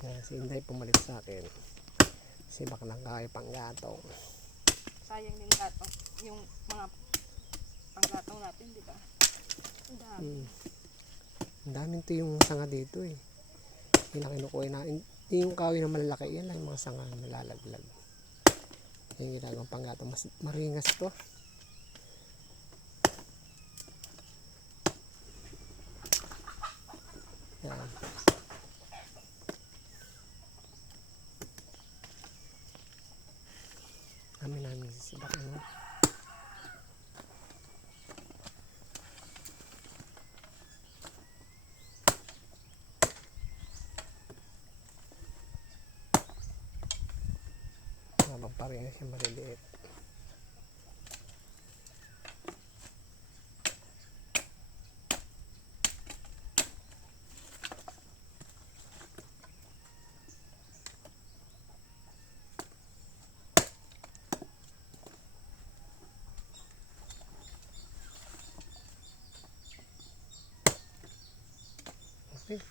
Si Inday pumalit sa akin. Si baklang kayo panggatong. Sayang din gatong. Yung mga panggatong natin, di ba? Ang dami. Ang daming to yung sanga dito eh. Yung kinukuha na. Yung kahoy na malalaki, yan lang yung mga sanga na nalalaglag. Yung ginagawang panggatong. Mas maringas to. Yan. Namin sisibak ano. Habang parehas siya maliliit. Okay.